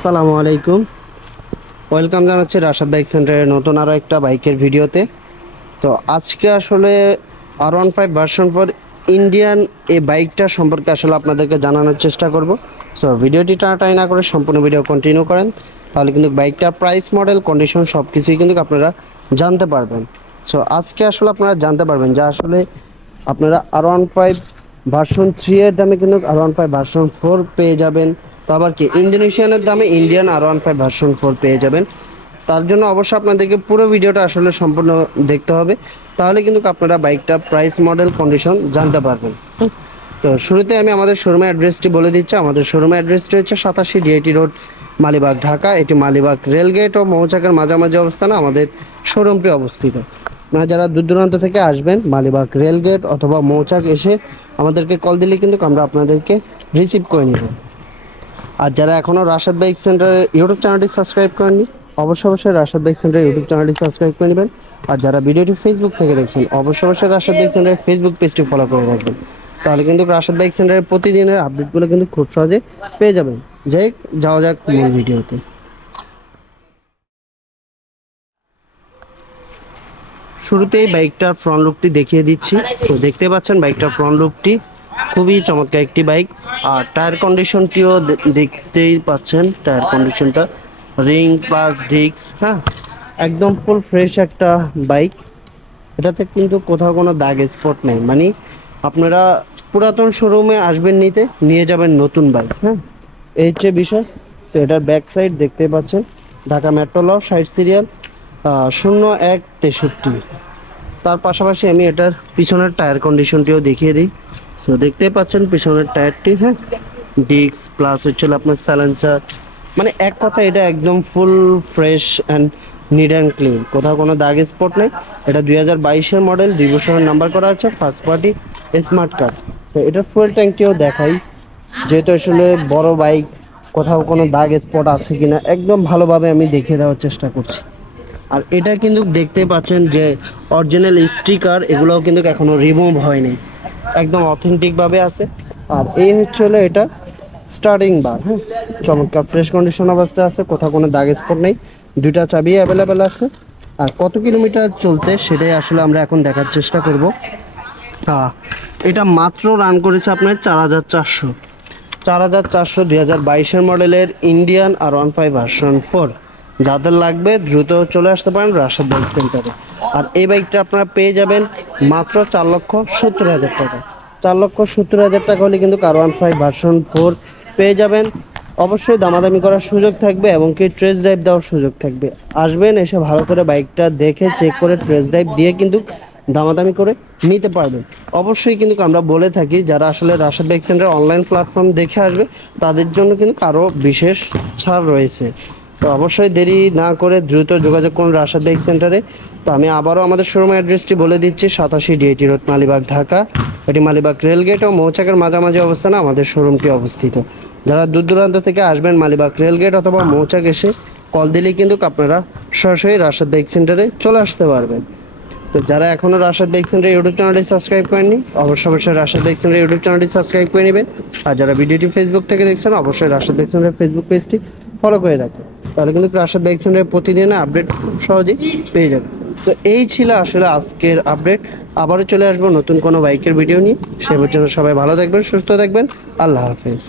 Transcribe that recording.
আসসালামু আলাইকুম। ওয়েলকাম জানাচ্ছি রাশাদ বাইক সেন্টারের নতুন আরও একটা বাইকের ভিডিওতে। তো আজকে আসলে R15 ভার্সন 4 ইন্ডিয়ান এই বাইকটা সম্পর্কে আসলে আপনাদেরকে জানানোর চেষ্টা করব। সো ভিডিওটি টানাটানি না করে সম্পূর্ণ ভিডিও কন্টিনিউ করেন, তাহলে কিন্তু বাইকটার প্রাইস, মডেল, কন্ডিশন সব কিছুই কিন্তু আপনারা জানতে পারবেন। সো আজকে আসলে আপনারা জানতে পারবেন যে আসলে আপনারা R15 ভার্সন 3 এর দামে কিন্তু R15 ভার্সন 4 পেয়ে যাবেন। তো আবার কি ইন্দোনেশিয়ানের দামে ইন্ডিয়ান R15 ভার্সন 4 পেয়ে যাবেন। তার জন্য অবশ্যই আপনাদেরকে পুরো ভিডিওটা আসলে সম্পূর্ণ দেখতে হবে, তাহলে কিন্তু আপনারা বাইকটা প্রাইস, মডেল, কন্ডিশন জানতে পারবেন। তো শুরুতে আমি আমাদের শোরুমের অ্যাড্রেসটি বলে দিচ্ছি। আমাদের শোরুমের অ্যাড্রেসটি হচ্ছে 87 ডিআইটি রোড, মালিবাগ, ঢাকা। এটি মালিবাগ রেলগেট ও মৌচাকের মাঝামাঝি অবস্থানে আমাদের শোরুমটি অবস্থিত। আপনারা যারা দূর দূরান্ত থেকে আসবেন, মালিবাগ রেলগেট অথবা মৌচাক এসে আমাদেরকে কল দিলে কিন্তু আমরা আপনাদেরকে রিসিভ করে নেব। আর যারা এখনও রাশাদ বাইক সেন্টারের ইউটিউব চ্যানেলটি সাবস্ক্রাইব করেননি, অবশ্যই রাশাদ বাইক সেন্টারের ইউটিউব চ্যানেলটি সাবস্ক্রাইব করে নেবেন। আর যারা ভিডিওটি ফেসবুক থেকে দেখছেন, অবশ্যই রাশাদ বাইক সেন্টারের ফেসবুক পেজটি ফলো করে রাখবেন, তাহলে কিন্তু রাশাদ বাইক সেন্টারের প্রতিদিনের আপডেটগুলো কিন্তু খুব সহজে পেয়ে যাবেন। যাওয়া যাক মূল ভিডিওতে। শুরুতেই বাইকটার ফ্রন্ট লুকটি দেখিয়ে দিচ্ছি। তো দেখতে পাচ্ছেন বাইকটার ফ্রন্ট লুকটি খুবই চমৎকার একটি বাইক। আর টায়ার কন্ডিশনটিও দেখতেই পাচ্ছেন, টায়ার কন্ডিশনটা রিং প্লাস ডিস্ক, হ্যাঁ, একদম ফুল ফ্রেশ একটা বাইক। এটাতে কিন্তু কোথাও কোনো দাগ স্পট নেই, মানে আপনারা পুরাতন শোরুমে আসবেন নিয়ে যাবেন নতুন বাইক, হ্যাঁ, এই হচ্ছে বিষয়। তো এটার ব্যাক সাইড দেখতে পাচ্ছেন, ঢাকা মেট্রো ল, 60 সিরিয়াল, 0163। তার পাশাপাশি আমি এটার পিছনের টায়ার কন্ডিশনটিও দেখিয়ে দিই। সো দেখতে পাচ্ছেন পিছনের টায়ারটি, হ্যাঁ, ডিস্ক প্লাস হচ্ছে আপনার সাইলেন্সার, মানে এক কথা এটা একদম full fresh and need and clean, কোথাও কোনো দাগ স্পট নেই। এটা 2022-এর মডেল, 2 বছরের নাম্বার করা আছে, ফার্স্ট পার্টি স্মার্ট কার্ড। তো এটার ফুয়েল ট্যাঙ্কটিও দেখাই, যেহেতু আসলে বড় বাইক, কোথাও কোনো দাগ স্পট আছে কিনা একদম ভালোভাবে আমি দেখিয়ে দেওয়ার চেষ্টা করছি। আর এটা কিন্তু দেখতে পাচ্ছেন যে অরিজিনাল স্টিকার এগুলোও কিন্তু এখনও রিমুভ হয়নি, একদম অথেন্টিকভাবে আছে। আর এই হচ্ছে হলো এটা স্টার্টিং বার, হ্যাঁ, চমৎকার ফ্রেশ কন্ডিশন অবস্থায় আছে, কোথাও কোনো দাগ স্পট নেই, দুইটা চাবি অ্যাভেলেবেল আছে। আর কত কিলোমিটার চলছে সেটাই আসলে আমরা এখন দেখার চেষ্টা করব। এটা মাত্র রান করেছে আপনার 4400, 2022-এর মডেলের ইন্ডিয়ান R15 ভার্সন 4। যাদের লাগবে দ্রুত চলে আসতে পারেন রাশাদ বাইক সেন্টারে। আর এই বাইকটা আপনারা পেয়ে যাবেন মাত্র 4,70,000 টাকা। 4,70,000 টাকা হলে কিন্তু R15 ভার্সন 4 পেয়ে যাবেন। অবশ্যই দামাদামি করার সুযোগ থাকবে এবং কি টেস্ট ড্রাইভ দেওয়ার সুযোগ থাকবে। আসবেন, এসে ভালো করে বাইকটা দেখে চেক করে টেস্ট ড্রাইভ দিয়ে কিন্তু দামাদামি করে নিতে পারবেন। অবশ্যই কিন্তু আমরা বলে থাকি যারা আসলে Rashad bike centre online platform দেখে আসবে তাদের জন্য কিন্তু আরও বিশেষ ছাড় রয়েছে। তো অবশ্যই দেরি না করে দ্রুত যোগাযোগ করুন রাশাদ বাইক সেন্টারে। তো আমি আবারও আমাদের শোরুমের অ্যাড্রেসটি বলে দিচ্ছি, 87 ডিআইটি রোড, মালিবাগ, ঢাকা। এটি মালিবাগ রেলগেট ও মৌচাকের মাঝামাঝি অবস্থানে আমাদের শোরুমটি অবস্থিত। যারা দূর দূরান্ত থেকে আসবেন, মালিবাগ রেলগেট অথবা মৌচাক এসে কল দিলেই কিন্তু আপনারা সরাসরি রাশাদ বাইক সেন্টারে চলে আসতে পারবেন। তো যারা এখনও রাশাদ বাইক সেন্টার ইউটিউব চ্যানেলটি সাবস্ক্রাইব করেননি, অবশ্যই রাশাদ বাইক সেন্টার ইউটিউব চ্যানেলটি সাবস্ক্রাইব করে নেবেন। আর যারা ভিডিওটি ফেসবুক থেকে দেখছেন, অবশ্যই রাশাদ বাইক সেন্টার ফেসবুক পেজটি ফলো করে রাখবেন, তাহলে কিন্তু রাশাদ বাইক সেন্টারের প্রতিদিনের আপডেট খুব সহজেই পেয়ে যাবে। তো এই ছিল আসলে আজকের আপডেট। আবারও চলে আসবো নতুন কোনো বাইকের ভিডিও নিয়ে। সে পর্যন্ত সবাই ভালো থাকবেন, সুস্থ থাকবেন। আল্লাহ হাফেজ।